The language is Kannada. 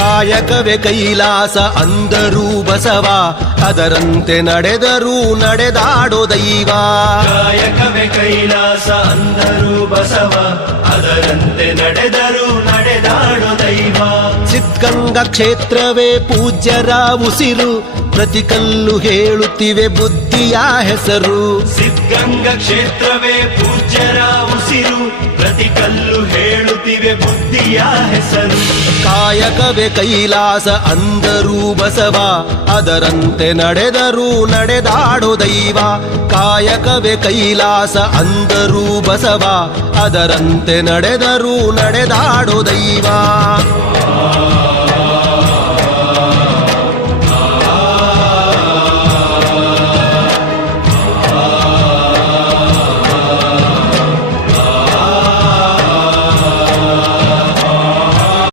ಕಾಯಕವೇ ಕೈಲಾಸ ಅಂದರೂ ಬಸವ, ಅದರಂತೆ ನಡೆದರೂ ನಡೆದಾಡೋ ದೈವ. ಕಾಯಕವೇ ಕೈಲಾಸ ಅಂದರೂ ಬಸವ, ಅದರಂತೆ ನಡೆದರೂ ನಡೆದಾಡೋ ದೈವ. ಸಿದ್ಧಗಂಗಾ ಕ್ಷೇತ್ರವೇ ಪೂಜ್ಯರ ಉಸಿರು, ಪ್ರತಿ ಕಲ್ಲು ಹೇಳುತ್ತಿವೆ ಬುದ್ಧಿಯ ಹೆಸರು. ಸಿದ್ಧಗಂಗಾ ಕ್ಷೇತ್ರವೇ ಪೂಜ್ಯರ ಉಸಿರು, ಪ್ರತಿ ಕಲ್ಲು ಹೇಳುತ್ತಿವೆ ಬುದ್ಧಿಯ ಹೆಸರು. ಕಾಯಕವೇ ಕೈಲಾಸ ಅಂದರೂ ಬಸವ, ಅದರಂತೆ ನಡೆದರೂ ನಡೆದಾಡೋ ದೈವ. ಕಾಯಕವೇ ಕೈಲಾಸ ಅಂದರೂ ಬಸವ, ಅದರಂತೆ ನಡೆದರೂ ನಡೆದಾಡೋ ದೈವ.